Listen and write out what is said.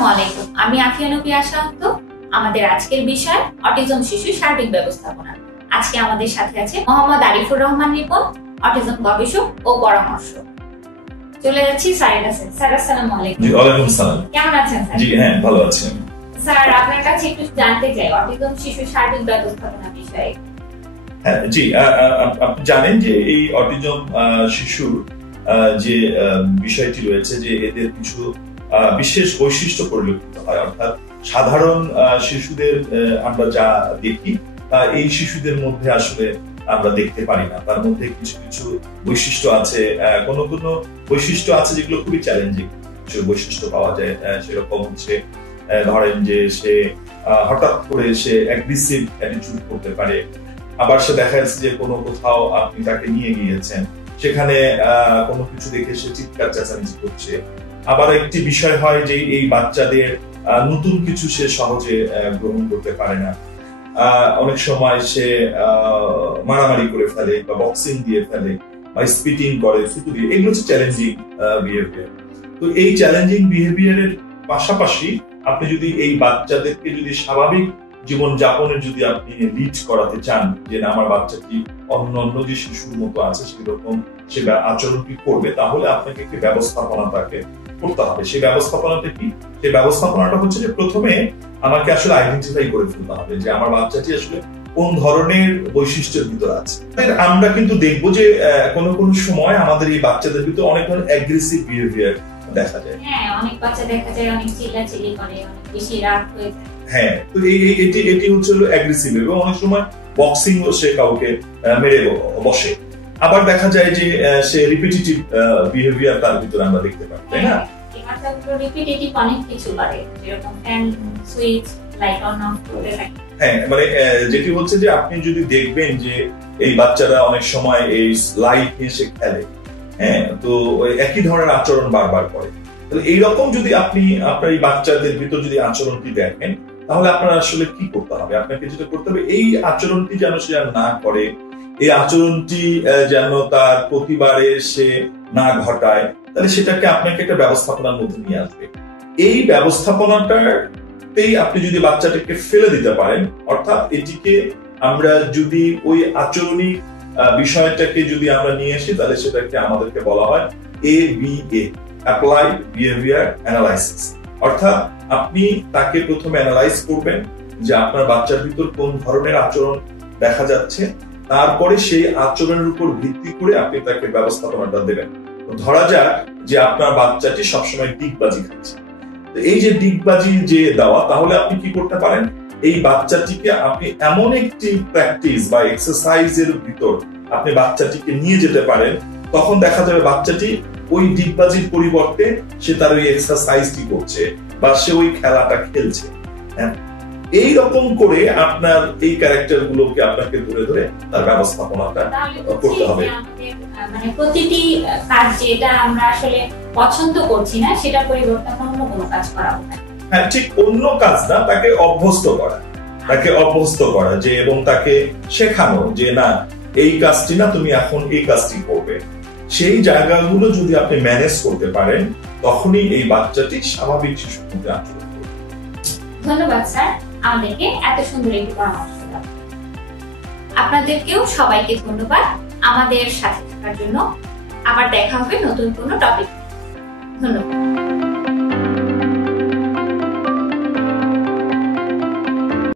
আসসালামু আলাইকুম, আমি আফিয়া নবী আশান্ত। আমাদের আজকের বিষয় অটিজম শিশুর সার্বিক ব্যবস্থাপনা। আজকে আমাদের সাথে আছে মোহাম্মদ আরিফুর রহমান রিপন, অটিজম গবেষক ও পরামর্শক। চলে যাচ্ছি স্যারের কাছে। স্যার আসসালামু আলাইকুম। জি ওয়ালাইকুম আসসালাম। কেমন আছেন স্যার? জি হ্যাঁ, ভালো আছি। স্যার, আপনার কাছে একটু জানতে চাই অটিজম শিশুর সার্বিক ব্যবস্থাপনা বিষয়ে। হ্যাঁ জি, আপনি জানেন যে এই অটিজম শিশুর যে বিষয়টি রয়েছে যে এদের কিছু বিশেষ বৈশিষ্ট্য পরিলক্ষিত হয়, অর্থাৎ সাধারণ শিশুদের আমরা যা দেখি এই শিশুদের মধ্যে আসলে আমরা দেখতে পারি না। তার মধ্যে কিছু কিছু বৈশিষ্ট্য আছে, কোনো কোনো বৈশিষ্ট্য আছে যেগুলো খুবই চ্যালেঞ্জিং। কিছু বৈশিষ্ট্য পাওয়া যায়, সেরকম হচ্ছে ধরেন যে সে হঠাৎ করে সে অ্যাগ্রেসিভ অ্যাটিটিউড করতে পারে। আবার সে দেখা যাচ্ছে যে কোনো কোথাও আপনি তাকে নিয়ে গিয়েছেন, সেখানে কোনো কিছু দেখে সে চিৎকার চেঁচামেচি করছে। আবার একটি বিষয় হয় যে এই বাচ্চাদের নতুন কিছু সে সহজে গ্রহণ করতে পারে না। অনেক সময় সে মারামারি করে ফেলে বা বক্সিং দিয়ে ফেলে বা স্পিটিং করে, থুতু দিয়ে। এগুলো হচ্ছে চ্যালেঞ্জিং বিহেভিয়ার। তো এই চ্যালেঞ্জিং বিহেভিয়ারের পাশাপাশি আপনি যদি এই বাচ্চাদেরকে যদি স্বাভাবিক জীবন যাপনের যদি আপনি লিড করাতে চান, যে আমার বাচ্চাটি অন্য অন্য যে শিশুর মতো আছে সেরকম সে আচরণটি করবে, তাহলে আপনাকে একটি ব্যবস্থাপনা তাকে করতে হবে। সেই ব্যবস্থাপনাটা কি? সেই ব্যবস্থাপনাটা হচ্ছে যে প্রথমে আমাকে আসলে আইডেন্টিফাই করে ফেলতে হবে যে আমার বাচ্চাটি আসলে কোন ধরনের বৈশিষ্ট্যের ভিতর আছে। আমরা কিন্তু দেখবো যে কোনো কোনো সময় আমাদের এই বাচ্চাদের ভিতরে অনেক ধরনের অ্যাগ্রেসিভ বিহেভিয়ার দেখা যায়। হ্যাঁ, অনেক বাচ্চা দেখা যায় অনেক চিল্লাচিল্লি করে, অনেক বেশি রাগ হয়ে যায়। হ্যাঁ, তো এটি হচ্ছে অ্যাগ্রেসিভ, এবং অনেক সময় বক্সিং ও সে কাউকে মেরে বসে। আবার দেখা যায় যে সে রিপিটিটিভ বিহেভিয়ার তার ভিতরে আমরা দেখতে পাই, তাই না? রিপিটিটিভ অনেক কিছু করে, যেরকম fan switch light on of করতে থাকে। হ্যাঁ, মানে যেটি হচ্ছে যে আপনি যদি দেখবেন যে এই বাচ্চারা অনেক সময় এই লাইট নিয়ে সে খেলে, হ্যাঁ, তো একই ধরনের আচরণ বারবার করে। তাহলে এইরকম যদি আপনি আপনার এই বাচ্চাদের ভিতর যদি আচরণটি দেখেন, তাহলে আপনার আসলে কি করতে হবে? আপনাকে যেটা করতে হবে, এই আচরণটি যেন সে না করে, এই আচরণটি যেন তার প্রতিবারে সে না ঘটায়, তাহলে সেটাকে আপনাকে একটা ব্যবস্থাপনার মধ্যে নিয়ে আসবে। এই ব্যবস্থাপনাটাতেই আপনি যদি বাচ্চাটাকে ফেলে দিতে পারেন, অর্থাৎ এটিকে আমরা যদি ওই আচরণিক বিষয়টাকে যদি আমরা নিয়ে আসি, তাহলে সেটাকে আমাদেরকে বলা হয় ABA, অ্যাপ্লাইড বিহেভিয়ার অ্যানালাইসিস। অর্থাৎ আপনি তাকে প্রথমে অ্যানালাইজ করবেন যে আপনার বাচ্চার ভিতর কোন ধরনের আচরণ দেখা যাচ্ছে, তারপরে সেই আচরণের উপর ভিত্তি করে আপনি তাকে ব্যবস্থাপনাটা দেবেন। ধরা যাক যে আপনার বাচ্চাটি সবসময় ডিগবাজি খাচ্ছে। এই যে ডিগবাজি যে দেওয়া, তাহলে আপনি কি করতে পারেন? এই বাচ্চাটিকে আপনি এমন একটি প্র্যাকটিস বা এক্সারসাইজের ভিতর আপনি বাচ্চাটিকে নিয়ে যেতে পারেন, তখন দেখা যাবে বাচ্চাটি ওই ডিগবাজির পরিবর্তে সে তার ওই এক্সারসাইজটি করছে বা সে ওই খেলাটা খেলছে। হ্যাঁ, এই রকম করে আপনার এই ক্যারেক্টার গুলোকে আপনাকে ধরে ধরে তার ব্যবস্থাপনাটা করতে হবে। মানে প্রতিটি কাজ যেটা আমরা আসলে পছন্দ করছি না, সেটা পরিবর্তন অন্য কোনো কাজ করা হবে। হ্যাঁ, ঠিক অন্য কাজ না, তাকে অভ্যস্ত করা, যে, এবং তাকে শেখানো যে না, এই কাজটি না, তুমি এখন এই কাজটি করবে। সেই জায়গাগুলো যদি আপনি ম্যানেজ করতে পারেন, তখনই এই বাচ্চাটি স্বাভাবিক শিশুর মধ্যে আচরণ করবে। ধন্যবাদ স্যার, আমাদেরকে এত সুন্দর একটি পরামর্শ দেওয়ার। আপনাদেরকেও সবাইকে ধন্যবাদ আমাদের সাথে থাকার জন্য। আবার দেখা হবে নতুন কোনো টপিক। ধন্যবাদ।